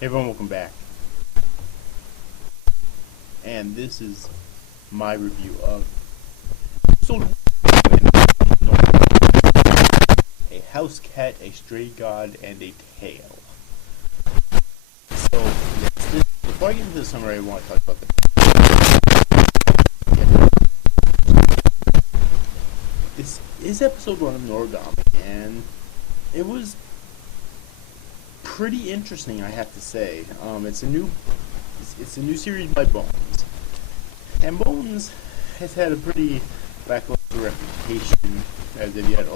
Hey everyone, welcome back. And this is my review of episode 1, a house cat, a stray god, and a tale. So, yes, before I get into the summary, I want to talk about this is episode 1 of Noragami, and it was pretty interesting, I have to say. It's a new series by Bones, and Bones has had a pretty lackluster reputation as of yet.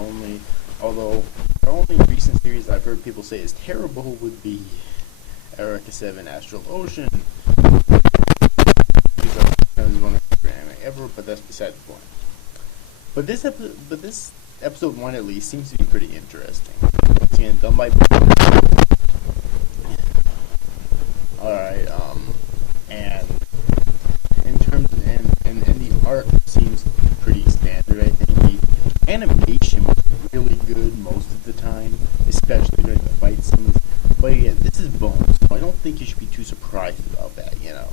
Although the only recent series I've heard people say is terrible would be Eureka 7 Astral Ocean. These are one of the favorite anime ever, but that's beside the point. But this episode 1 at least seems to be pretty interesting. Once again, done by Alright, and in terms of, and the art seems pretty standard, I think. The animation was really good most of the time, especially during the fight scenes. But again, this is Bones, so I don't think you should be too surprised about that, you know.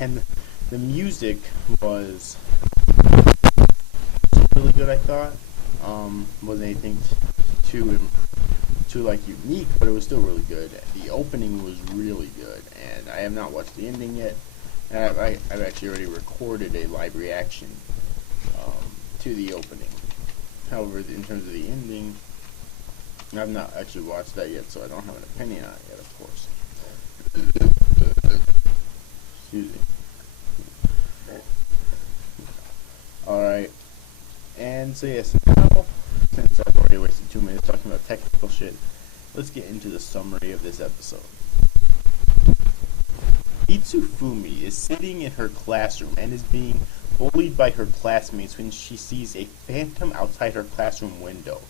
And the music was really good, I thought. Wasn't anything too unique, but it was still really good. The opening was really good, and I have not watched the ending yet. And I've actually already recorded a live reaction to the opening. However, in terms of the ending, I've not actually watched that yet, so I don't have an opinion on it yet, of course. Excuse me. Alright. And so yes, now, since I've already wasted 2 minutes talking about technical shit, let's get into the summary of this episode. Itsufumi is sitting in her classroom and is being bullied by her classmates when she sees a phantom outside her classroom window.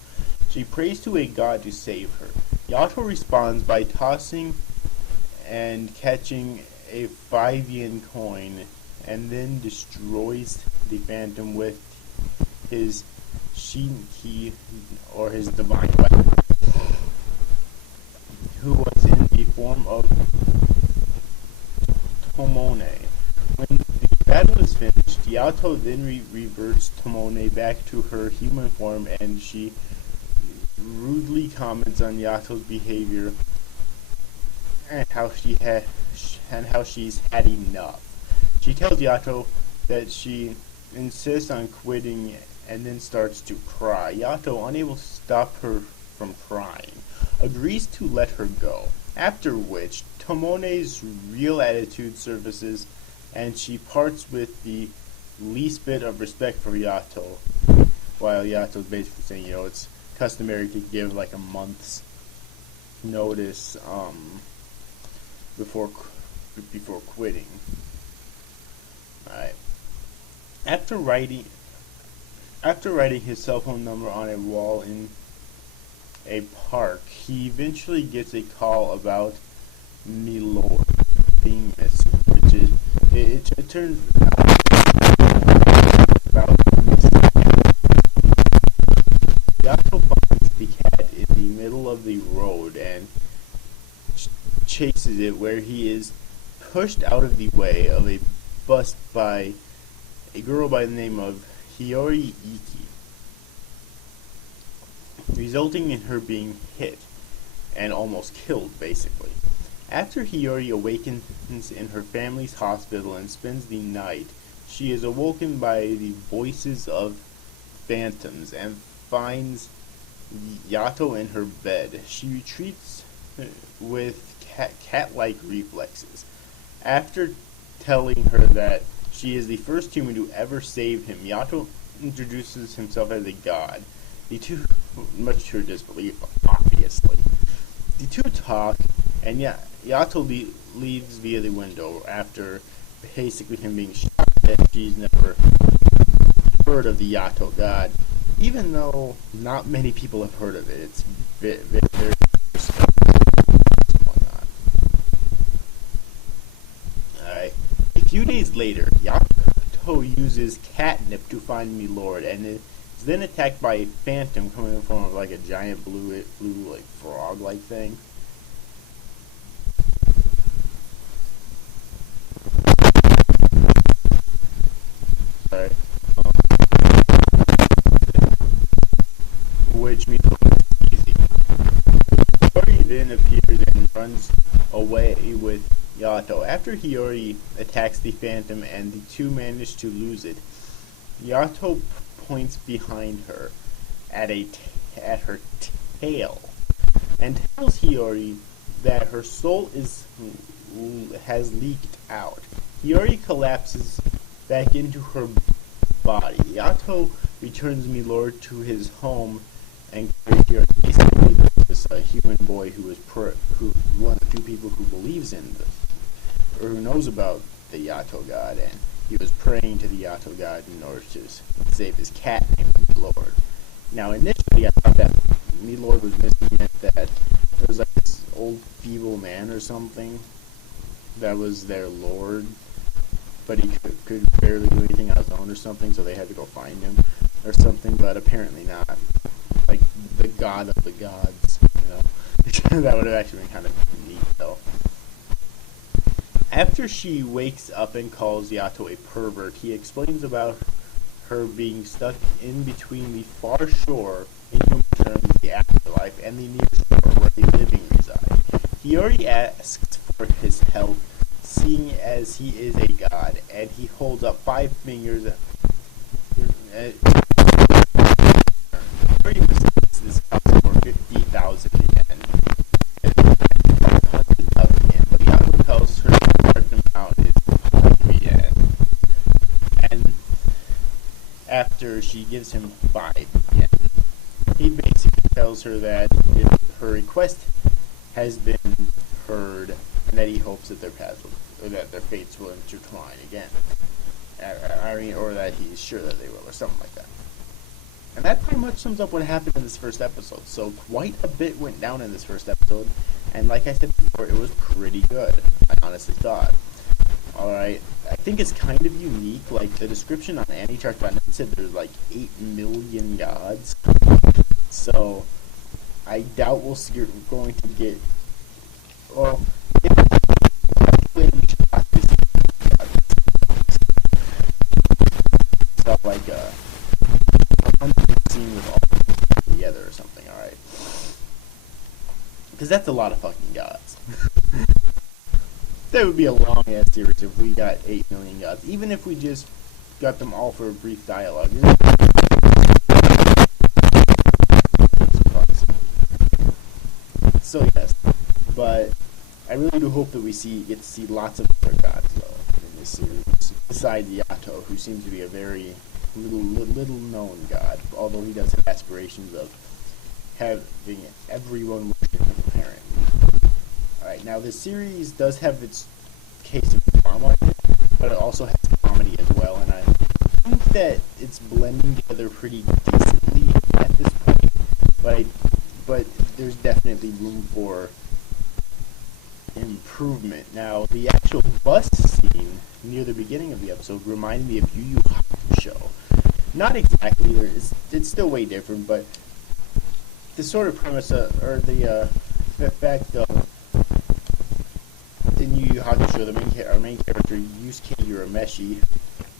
She prays to a god to save her. Yato responds by tossing and catching a 5-yen coin, and then destroys the phantom with his Shinki, or his divine weapon, who was in the form of Tomone. When the battle is finished, Yato then reverts Tomone back to her human form, and she rudely comments on Yato's behavior and how she's had enough. She tells Yato that she insists on quitting and then starts to cry. Yato, unable to stop her from crying, agrees to let her go, after which Tomone's real attitude surfaces and she parts with the least bit of respect for Yato, while Yato's basically saying, it's customary to give like a month's notice before quitting. Alright. After writing his cell phone number on a wall in a park, he eventually gets a call about Milord being missing, which is it turns out about missing cat. Yato finds the cat in the middle of the road and chases it, where he is pushed out of the way of a bus by a girl by the name of Hiyori Iki, resulting in her being hit and almost killed, basically. After Hiyori awakens in her family's hospital and spends the night, she is awoken by the voices of phantoms and finds Yato in her bed. She retreats with cat-like reflexes. After telling her that she is the first human to ever save him, Yato introduces himself as a god. The two, much to her disbelief, obviously. The two talk, and Yato leaves via the window after basically him being shocked that she's never heard of the Yato god, even though not many people have heard of it. It's very, very Alright. A few days later, Yato uses catnip to find Milord, and is then attacked by a phantom coming in the form of like a giant blue like frog-like thing. which means it's easy. Hiyori then appears and runs away with Yato. After Hiyori attacks the Phantom and the two manage to lose it, Yato points behind her at her tail and tells Hiyori that her soul has leaked out. Hiyori collapses back into her body. Yato returns Milord to his home and Hiyori basically this human boy who one of the few people who believes in or who knows about the Yato god, and he was praying to the Yato god in order to save his cat named Milord. Now initially I thought that Milord was missing meant that there was like this old feeble man or something that was their lord, but he could barely do anything on his own or something, so they had to go find him or something, but apparently not. Like the god of the gods, you know. That would have actually been kind of neat though. After she wakes up and calls Yato a pervert, he explains about her being stuck in between the far shore, in human terms, the afterlife, and the near shore, where the living reside. He already asks for his help, seeing as he is a god, and he holds up 5 fingers. Already mistakes this house for 50,000 yen. And 500,000 yen, but Yato tells her to start him out is 100 yen. And after she gives him 5 yen, he basically tells her that if her request has been heard, and that he hopes that their fates will intertwine again. Or that he's sure that they will, or something like that. And that pretty much sums up what happened in this first episode. So quite a bit went down in this first episode, and like I said before, it was pretty good, I honestly thought. Alright, I think it's kind of unique. Like, the description on AniChart.net said there's like 8 million gods. So, I doubt we're going to get... Well, stuff like a 100 scene with all together or something, alright? Because that's a lot of fucking gods. That would be a long-ass series if we got 8 million gods. Even if we just got them all for a brief dialogue. So yes, but I really do hope that we get to see lots of other gods though in this series. Besides Yato, who seems to be a very little known god, although he does have aspirations of having everyone worship him apparently. Alright, now this series does have its case of drama, but it also has comedy as well, and I think that it's blending together pretty decently at this point, but there's definitely room for improvement. Now, the actual bus scene near the beginning of the episode reminded me of Yu Yu Hakusho. Not exactly, it's still way different, but the sort of premise, or the fact of in Yu Yu Hakusho, our main character, Yusuke Urameshi,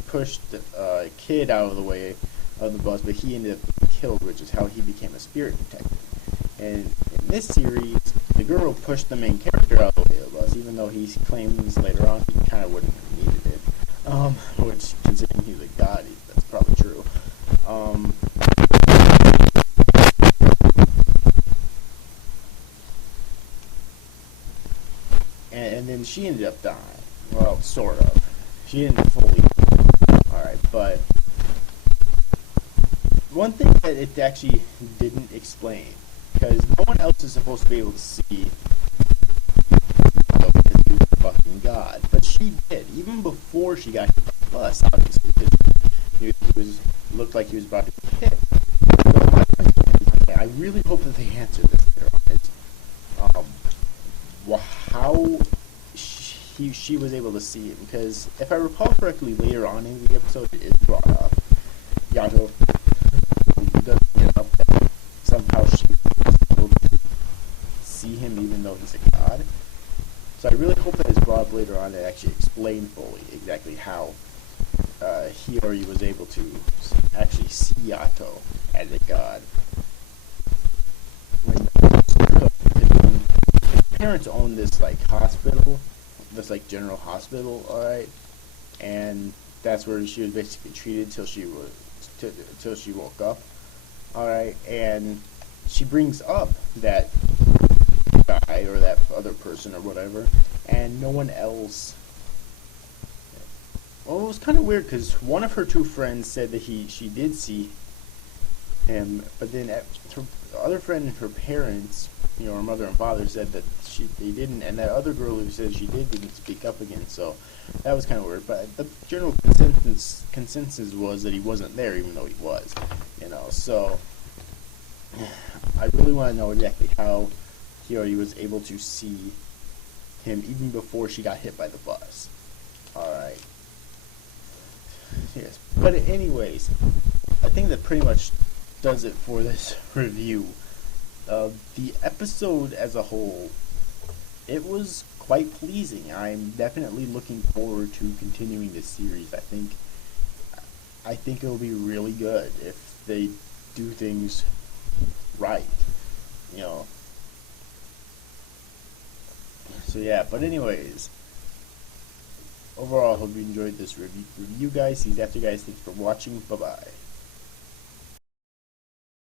pushed a kid out of the way of the bus, but he ended up being killed, which is how he became a spirit detective. And in this series, the girl pushed the main character out of the way of the bus, even though he claims later on he kind of wouldn't have needed it. Which, considering he's a god, that's probably true. And then she ended up dying. Well, sort of. She didn't fully. Alright, but one thing that it actually didn't explain, because no one else is supposed to be able to see the fucking god, but she did, even before she got hit by the bus, obviously, because he looked like he was about to be hit. So I really hope that they answer this later on. It's, how she was able to see him, because if I recall correctly, later on in the episode, it is brought up. Yato does get up that somehow she was able to see him even though he's a god. So I really hope that it's brought up later on and actually explained fully exactly how Hiyori was able to actually see Yato as a god. parents owned this like hospital, this like general hospital, all right, and that's where she was basically treated till till she woke up, all right, and she brings up that guy or that other person or whatever, and no one else. Well, it was kind of weird because one of her two friends said that she did see him, but then her other friend and her parents, her mother and father, said that they didn't, and that other girl who said she didn't speak up again. So that was kind of weird. But the general consensus was that he wasn't there, even though he was. So I really want to know exactly how Hiyori was able to see him even before she got hit by the bus. All right. Yes, but anyways, I think that pretty much does it for this review. The episode as a whole, it was quite pleasing. I'm definitely looking forward to continuing this series. I think it'll be really good if they do things right, So yeah, but anyways, overall, I hope you enjoyed this review, guys. These after guys, thanks for watching. Bye bye.